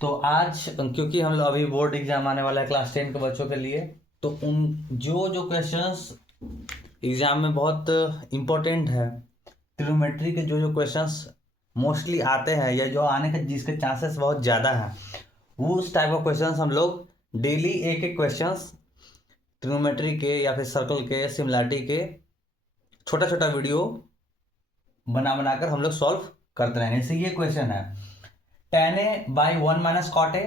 तो आज क्योंकि हम लोग अभी बोर्ड एग्जाम आने वाला है क्लास 10 के बच्चों के लिए, तो उन जो जो क्वेश्चंस एग्जाम में बहुत इम्पोर्टेंट है, ट्रिग्नोमेट्री के जो जो क्वेश्चंस मोस्टली आते हैं या जो आने के जिसके चांसेस बहुत ज़्यादा हैं, वो उस टाइप ऑफ क्वेश्चंस हम लोग डेली एक एक क्वेश्चंस ट्रिग्नोमेट्री के या फिर सर्कल के सिमिलैरिटी के छोटा छोटा वीडियो बना बनाकर हम लोग सॉल्व करते रहेंगे। जैसे ये क्वेश्चन है, tan a by 1 minus cot a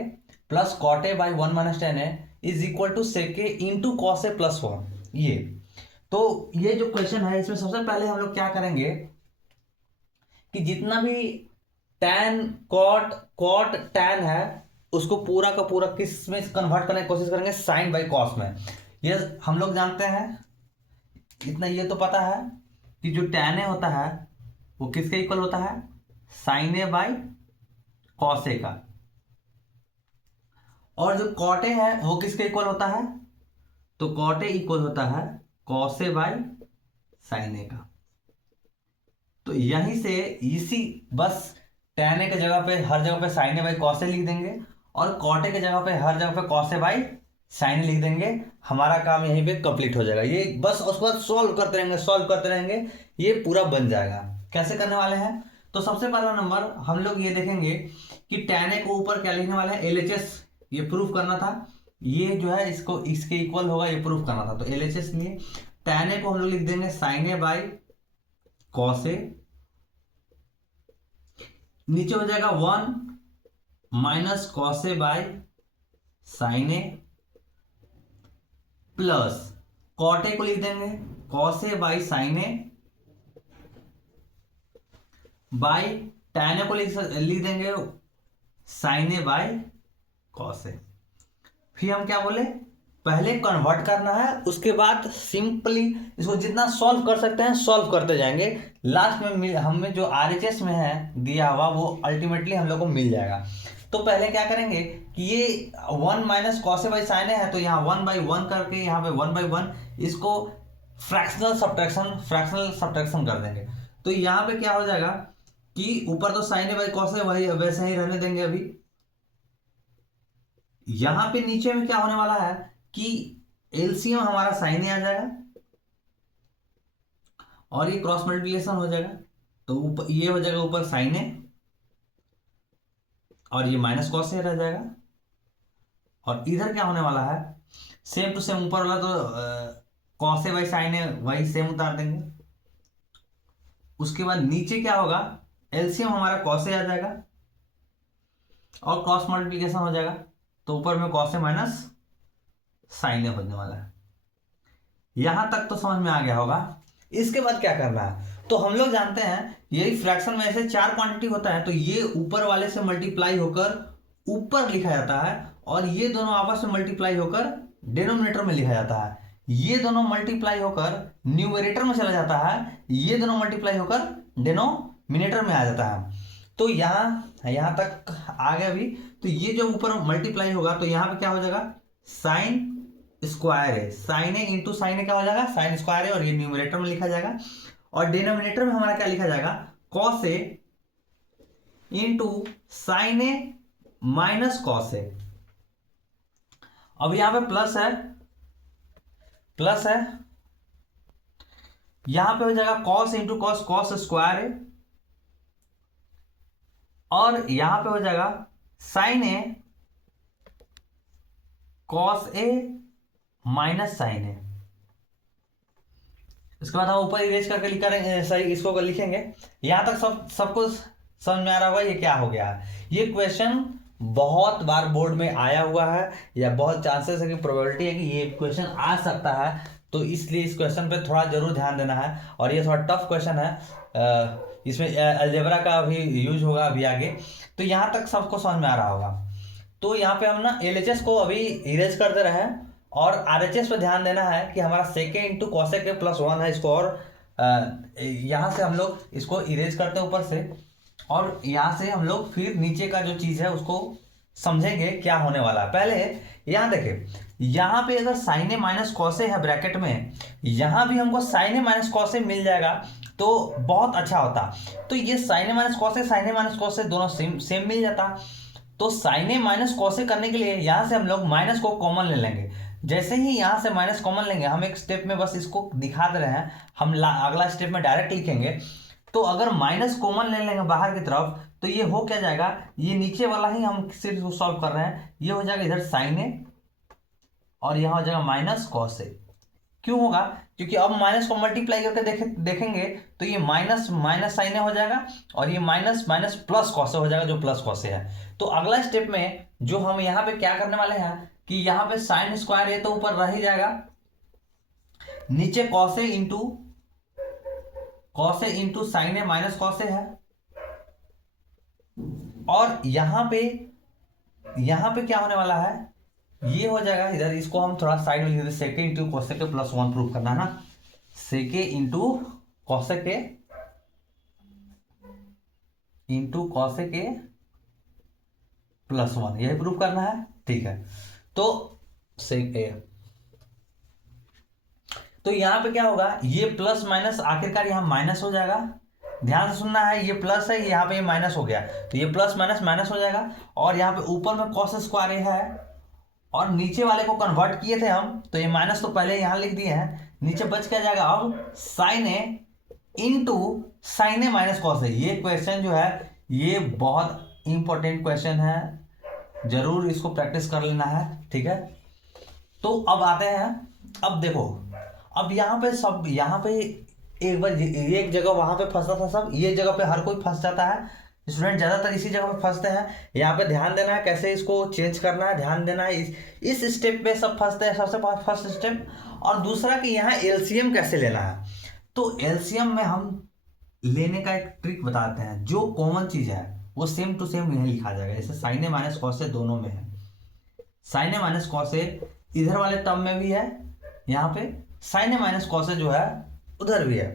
plus cot a by 1 minus tan a is equal to sec a into cos a plus 1। ये जो क्वेश्चन है, इसमें सबसे पहले हम लोग क्या करेंगे कि जितना भी tan कॉट कॉट tan है उसको पूरा का पूरा किस में कन्वर्ट करने की कोशिश करेंगे, साइन बाई कॉस में। ये हम लोग जानते हैं, इतना ये तो पता है कि जो tan a होता है वो किसके इक्वल होता है, साइन ए बाई कॉस ए का। और जो कॉट ए है वो किसके इक्वल होता है, तो कॉट ए इक्वल होता है कॉस ए बाई साइन ए का। तो यहीं से इसी बस tan ए के जगह पे हर जगह पे साइन ए बाई कॉस ए लिख देंगे और कॉट ए के जगह पे हर जगह पे कॉस ए बाई साइन ए लिख देंगे। हमारा काम यहीं पे कंप्लीट हो जाएगा। ये बस उसके बाद सॉल्व करते रहेंगे, ये पूरा बन जाएगा। कैसे करने वाले हैं, तो सबसे पहला नंबर हम लोग ये देखेंगे कि tan ए को ऊपर क्या लिखने वाले हैं, LHS। ये प्रूफ करना था, ये जो है इसको इसके इक्वल होगा, ये प्रूफ करना था। तो LHS लिए tan ए को हम लोग लिख देंगे sine a by cos a, नीचे हो जाएगा 1 minus cos A by sine a plus cot a को लिख देंगे cos A by sine a by tan a को लिख देंगे sine a by cos a. फिर हम क्या बोले, पहले कन्वर्ट करना है, उसके बाद सिंपली इसको जितना सॉल्व कर सकते हैं सॉल्व करते जाएंगे। लास्ट में हमें जो RHS में है दिया हुआ वो अल्टीमेटली हम लोग को मिल जाएगा। तो पहले क्या करेंगे कि ये 1 minus cos A by sine A है, तो यहाँ 1/1 करके यहाँ पे 1/1 इसको फ्रैक्शनल सब्ट्रैक्शन कर देंगे। तो यहाँ पे क्या हो जाएगा कि ऊपर तो साइन ए बाई कॉस ए वही वैसे ही रहने देंगे। अभी यहां पे नीचे में क्या होने वाला है कि एलसीएम हमारा साइन ए आ जाएगा और ये क्रॉस मल्टीप्लिकेशन हो जाएगा। तो ऊपर ये हो जाएगा ऊपर साइन ए और ये माइनस कॉस ए रह जाएगा। और इधर क्या होने वाला है, सेम टू सेम ऊपर वाला तो कॉस ए बाई साइन ए वही सेम उतार देंगे। उसके बाद नीचे क्या होगा, एलसीएम हमारा कॉस ए आ जाएगा और क्रॉस मल्टीप्लिकेशन हो जाएगा। तो ऊपर में कॉस ए माइनस साइन ए होने वाला है। यहां तक तो समझ में आ गया होगा। इसके बाद क्या करना है, तो हम लोग जानते हैं यही फ्रैक्शन में ऐसे 4 क्वांटिटी होता है, तो ये ऊपर वाले से मल्टीप्लाई होकर ऊपर लिखा जाता है और ये दोनों आपस में मल्टीप्लाई होकर डिनोमिनेटर में लिखा जाता है। ये दोनों मल्टीप्लाई होकर न्यूमरेटर में चला जाता है, ये दोनों मल्टीप्लाई होकर डिनोमिनेटर में आ जाता है। तो यहां तक आ गया अभी। तो ये जो ऊपर मल्टीप्लाई होगा तो यहां पे क्या हो जाएगा, साइन स्क्वायर है, साइन ए इंटू साइन ए क्या हो जाएगा, साइन स्क्वायर है और ये न्यूमरेटर में लिखा जाएगा। और डिनोमिनेटर में हमारा क्या लिखा जाएगा, cos A into sine A minus cos ए। अब यहां पे प्लस है, यहां पे हो जाएगा cos into cos, cos square है और यहां पे हो जाएगा sign A cos A minus sign ए। इसके बाद हम ऊपर इरेज करके लिखेंगे, सही इसको लिखेंगे। यहां तक सबको समझ में आ रहा होगा ये क्या हो गया है। ये क्वेश्चन बहुत बार बोर्ड में आया हुआ है या बहुत चांसेस है कि प्रोबेबिलिटी है कि ये क्वेश्चन आ सकता है, तो इसलिए इस क्वेश्चन पे थोड़ा जरूर ध्यान देना है। और ये थोड़ा टफ क्वेश्चन है, इसमें अलजेब्रा का भी यूज होगा अभी आगे। तो यहाँ तक सबको समझ में आ रहा होगा। तो यहाँ पे हम ना LHS को अभी इरेज कर दे रहे हैं और RHS पे ध्यान देना है कि हमारा सेके इंटू कॉसेक प्लस 1 है इसको, और यहाँ से हम लोग इसको इरेज करते हैं ऊपर से, और यहाँ से हम लोग फिर नीचे का जो चीज़ है उसको समझेंगे क्या होने वाला है। पहले यहाँ देखें, यहाँ पे अगर साइन ए माइनस कॉसे है ब्रैकेट में, यहाँ भी हमको साइन ए माइनस कॉसे मिल जाएगा तो बहुत अच्छा होता। तो ये साइन ए माइनस कॉसे दोनों सेम मिल जाता। तो साइन ए माइनस कॉस ए करने के लिए यहां से हम लोग माइनस को कॉमन ले लेंगे। जैसे ही यहां से माइनस कॉमन लेंगे, हम एक स्टेप में बस इसको दिखा दे रहे हैं, हम अगला स्टेप में डायरेक्ट लिखेंगे। तो अगर माइनस कॉमन ले लेंगे बाहर की तरफ, तो ये हो क्या जाएगा, ये नीचे वाला ही हम सिर्फ सॉल्व कर रहे हैं, ये हो जाएगा इधर साइन ए और यहां हो जाएगा माइनस कॉस ए। क्यों होगा, क्योंकि अब माइनस को मल्टीप्लाई करके देखेंगे तो ये माइनस माइनस साइन ए हो जाएगा और ये minus minus plus cos A हो जाएगा, जो प्लस कॉस ए है। तो अगला स्टेप में जो हम यहाँ पे क्या करने वाले हैं कि यहाँ पे साइन स्क्वायर ए तो ऊपर रह ही जाएगा, नीचे cos A into sine A minus cos A है, और यहाँ पे क्या होने वाला है, ये हो जाएगा इधर, इसको हम थोड़ा साइड में लिख देते, सेके इंटू कॉसेके प्लस 1 प्रूव करना है ना, सेके इंटू कॉसेके प्लस 1, यही प्रूव करना है। ठीक है, तो सेके, तो यहां पे क्या होगा, ये प्लस माइनस आखिरकार यहां माइनस हो जाएगा। ध्यान से सुनना है, ये प्लस है, यहाँ पे ये माइनस हो गया, तो ये प्लस माइनस माइनस हो जाएगा, और यहाँ पे ऊपर में कॉस स्क्वायर ए है और नीचे वाले को कन्वर्ट किए थे हम, तो ये माइनस तो पहले यहां लिख दिए हैं, नीचे बच क्या जाएगा अब साइन ए इंटू साइन ए माइनस कॉस ए। ये क्वेश्चन जो है ये बहुत इंपॉर्टेंट क्वेश्चन है, जरूर इसको प्रैक्टिस कर लेना है। ठीक है, तो अब आते हैं, अब देखो, अब यहाँ पे एक बार एक जगह वहां पे फंसा था सब, ये जगह पे हर कोई फंस जाता है, स्टूडेंट ज्यादातर इसी जगह पे फंसते हैं। यहाँ पे ध्यान देना है कैसे इसको चेंज करना है, ध्यान देना है, इस स्टेप पे सब फंसते हैं, सबसे फर्स्ट स्टेप। और दूसरा कि यहाँ एलसीएम कैसे लेना है, तो एलसीएम में हम लेने का एक ट्रिक बताते हैं, जो कॉमन चीज है वो सेम टू सेम यहीं लिखा जाएगा। जैसे साइन ए माइनस कॉस ए दोनों में है, साइन ए माइनस कॉस ए इधर वाले टर्म में भी है, यहाँ पे साइन ए माइनस कॉस ए जो है उधर भी है।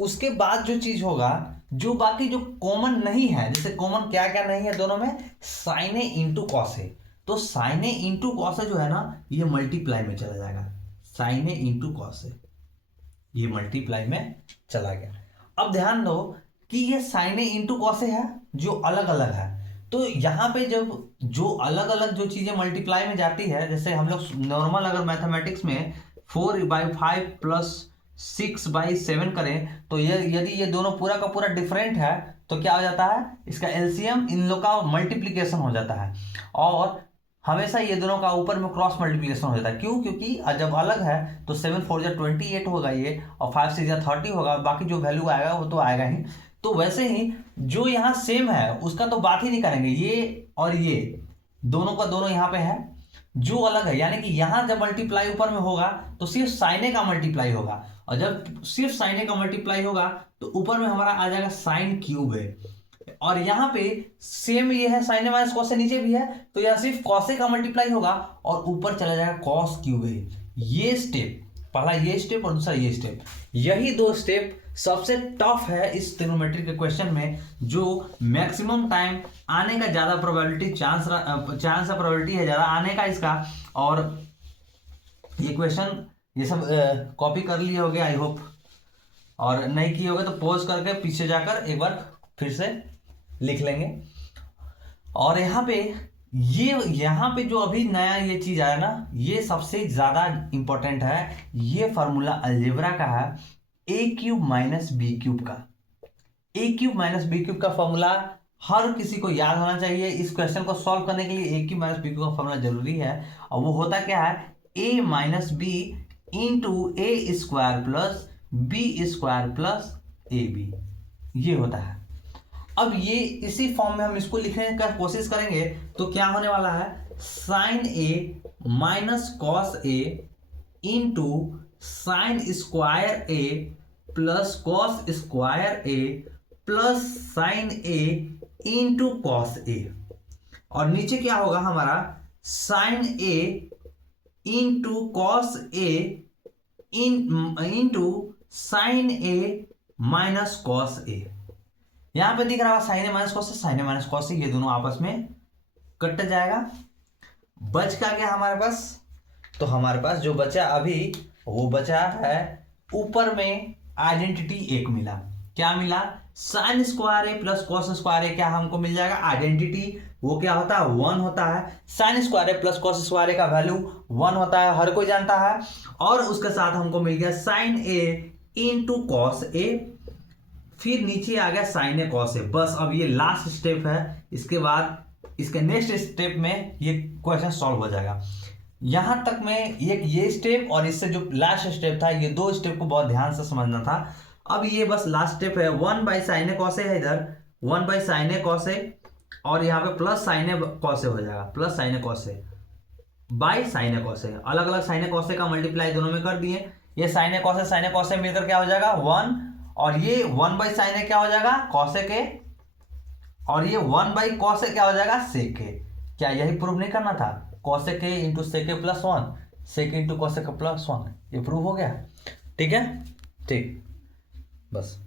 उसके बाद जो चीज होगा, जो बाकी जो कॉमन नहीं है, जैसे कॉमन क्या क्या नहीं है दोनों में, साइन ए इंटू कॉस ए, तो साइन ए इंटू कॉस ए जो है ना, ये मल्टीप्लाई में चला जाएगा, साइन ए इंटू कॉस ए ये मल्टीप्लाई में चला गया। अब ध्यान दो कि ये sign A into cos A है जो अलग अलग है, तो यहाँ पे जब जो अलग अलग जो चीजें मल्टीप्लाई में जाती है, जैसे हम लोग नॉर्मल अगर मैथमेटिक्स में 4/5 प्लस 6/7 करें, तो ये यदि ये दोनों पूरा का पूरा डिफरेंट है तो क्या हो जाता है, इसका एलसीएम इन लोग का मल्टीप्लीकेशन हो जाता है, और हमेशा ये दोनों का ऊपर में क्रॉस मल्टीप्लीकेशन हो जाता है। क्यों, क्योंकि जब अलग है तो 7 4 28 होगा ये, और 5 6 30 होगा, बाकी जो वैल्यू आएगा वो तो आएगा ही। तो वैसे ही जो यहाँ सेम है उसका तो बात ही नहीं करेंगे, ये और ये दोनों का दोनों यहाँ पे है, जो अलग है यानी कि यहाँ जब मल्टीप्लाई ऊपर में होगा तो सिर्फ साइन ए का मल्टीप्लाई होगा, और जब सिर्फ साइन ए का मल्टीप्लाई होगा तो ऊपर में हमारा आ जाएगा साइन क्यूब है, और यहाँ पे सेम ये है sign A minus cos a नीचे भी है, तो यहाँ सिर्फ कॉस ए का मल्टीप्लाई होगा और ऊपर चला जाएगा कॉस क्यूब है। ये स्टेप, पहला ये स्टेप और दूसरा ये स्टेप, यही दो स्टेप सबसे टफ है इस ट्रिग्नोमेट्री के क्वेश्चन में, जो मैक्सिमम टाइम आने का ज्यादा प्रोबेबिलिटी चांस प्रोबेबिलिटी है ज्यादा आने का इसका। और ये क्वेश्चन ये सब कॉपी कर लिए होगे आई होप, और नहीं किए होगे तो पॉज करके पीछे जाकर एक बार फिर से लिख लेंगे। और यहाँ पे जो अभी नया ये चीज आया ना, ये सबसे ज्यादा इंपॉर्टेंट है, ये फार्मूला अलजेब्रा का है, ए क्यूब माइनस बी क्यूब का। ए क्यूब माइनस बी क्यूब का फॉर्मूला हर किसी को याद होना चाहिए। इस क्वेश्चन को सॉल्व करने के लिए A cube minus B cube का फॉर्मूला जरूरी है, और वो होता क्या है, A minus B into A square plus B square plus A B, ये होता है। अब ये इसी फॉर्म में हम इसको लिखने का कोशिश करेंगे तो क्या होने वाला है, sign A minus cos A into sine square A plus cos square A plus sine A into cos A, और नीचे क्या होगा हमारा, साइन ए इंटू कॉस ए इंटू साइन ए माइनस कॉस ए। यहां पे दिख रहा है साइन ए माइनस कॉस ए, साइन ए माइनस कॉस ए, ये दोनों आपस में कट जाएगा। बच का गया हमारे पास, तो हमारे पास जो बचा अभी वो बचा है, ऊपर में आइडेंटिटी एक मिला, क्या मिला, साइन स्क्वायर ए प्लस कॉस स्क्वायर ए क्या हमको मिल जाएगा, आइडेंटिटी। वो क्या होता है, 1 होता है। साइन स्क्वायर ए प्लस कॉस स्क्वायर ए का वैल्यू 1 होता है, हर कोई जानता है। और उसके साथ हमको मिल गया sign A into cos a, फिर नीचे आ गया साइन ए कॉस ए। बस अब ये लास्ट स्टेप है, इसके बाद इसके नेक्स्ट स्टेप में ये क्वेश्चन सॉल्व हो जाएगा। यहां तक में ये स्टेप और इससे जो लास्ट स्टेप था, ये 2 स्टेप को बहुत ध्यान से समझना था। अब ये बस लास्ट स्टेप है, 1 by sine A cos A है इधर, 1 by sine A cos A, और यहाँ पे plus sine A cos A हो जाएगा, plus sine A cos A by sine A cos A. अलग अलग साइन ए कॉस ए का मल्टीप्लाई दोनों में कर दिए। ये साइन ए कॉस ए मिलकर क्या हो जाएगा 1, और ये 1 बाई साइन ए क्या हो जाएगा कॉस ए के, और ये 1 बाई कॉस ए क्या हो जाएगा सेक ए। क्या यही प्रूव नहीं करना था, कॉस ए के इंटू सेक ए प्लस 1, सेक इंटू कॉस ए का प्लस 1, ये प्रूव हो गया। ठीक है, ठीक, बस।